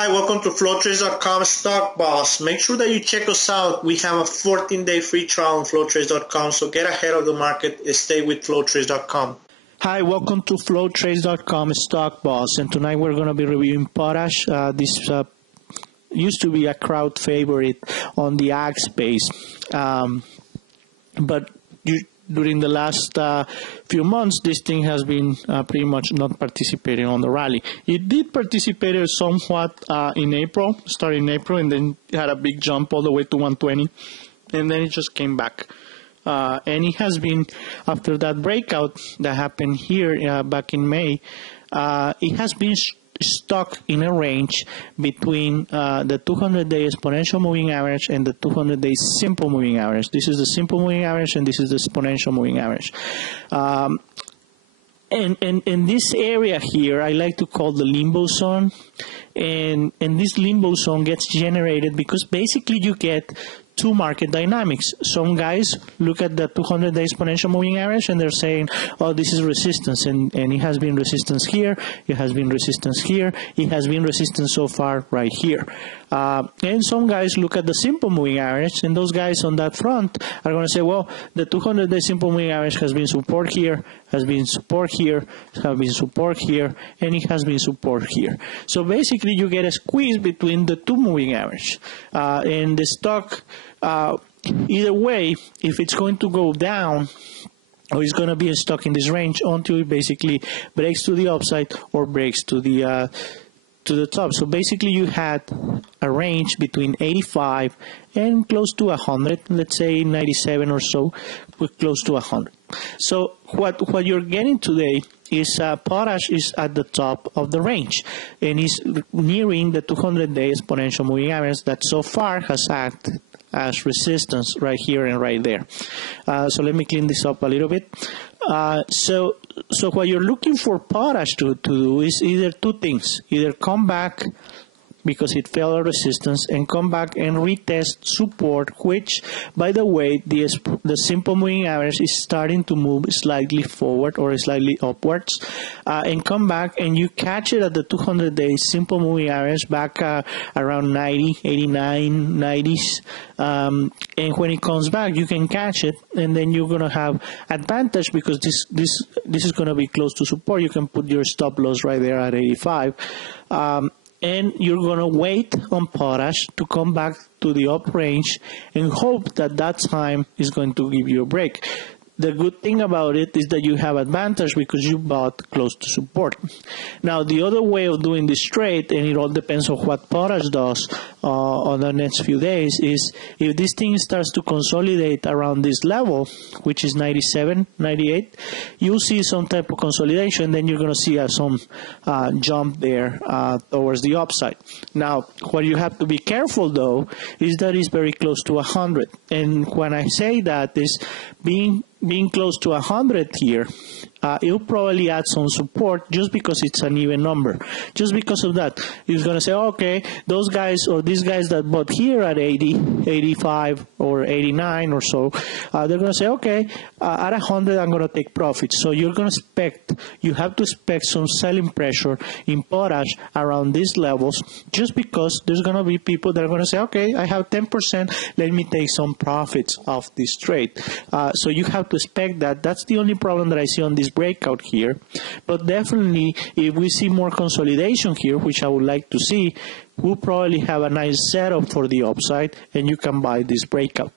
Hi, welcome to FlowTrades.com Stock Boss. Make sure that you check us out. We have a 14-day free trial on FlowTrades.com, so get ahead of the market and stay with FlowTrades.com. Hi, welcome to FlowTrades.com Stock Boss, and tonight we're going to be reviewing Potash. This used to be a crowd favorite on the ag space, but during the last few months, this thing has been pretty much not participating on the rally. It did participate somewhat in April, starting in April, and then it had a big jump all the way to 120, and then it just came back. And it has been, after that breakout that happened here back in May, it has been stuck in a range between the 200-day exponential moving average and the 200-day simple moving average. This is the simple moving average, and this is the exponential moving average. And in this area here, I like to call the limbo zone. And this limbo zone gets generated because basically you get two market dynamics. Some guys look at the 200-day exponential moving average and they're saying, oh, this is resistance, and it has been resistance here, it has been resistance here, it has been resistance so far right here. And some guys look at the simple moving average, and those guys on that front are going to say, well, the 200-day simple moving average has been support here, has been support here, has been support here, and it has been support here. So basically you get a squeeze between the two moving average. And the stock, either way, if it's going to go down, or it's going to be stuck in this range until it basically breaks to the upside or breaks to the top. So basically you had a range between 85 and close to 100, let's say 97 or so, with close to 100. So what you're getting today is Potash is at the top of the range, and is nearing the 200-day exponential moving average that so far has acted as resistance right here and right there. So let me clean this up a little bit. So what you're looking for Potash to do is either two things: either come back because it failed a resistance and come back and retest support, which, by the way, the simple moving average is starting to move slightly forward or slightly upwards, and come back and you catch it at the 200-day simple moving average back around 90, 89, 90s, and when it comes back, you can catch it, and then you're going to have advantage because this is going to be close to support. You can put your stop loss right there at 85. And you're going to wait on Potash to come back to the up range and hope that that time is going to give you a break. The good thing about it is that you have advantage because you bought close to support. Now, the other way of doing this trade, and it all depends on what Potash does on the next few days, is if this thing starts to consolidate around this level, which is 97, 98, you'll see some type of consolidation, then you're going to see some jump there towards the upside. Now, what you have to be careful, though, is that it's very close to 100. And when I say that, is being close to 100 here, it'll probably add some support just because it's an even number. Just because of that, it's going to say, okay, those guys or these guys that bought here at 80, 85, or 89 or so, they're going to say, okay, at 100, I'm going to take profits. So you're going to you have to expect some selling pressure in Potash around these levels, just because there's going to be people that are going to say, okay, I have 10%, let me take some profits off this trade. So you have to expect that. That's the only problem that I see on this breakout here. But definitely, if we see more consolidation here, which I would like to see, we'll probably have a nice setup for the upside, and you can buy this breakout.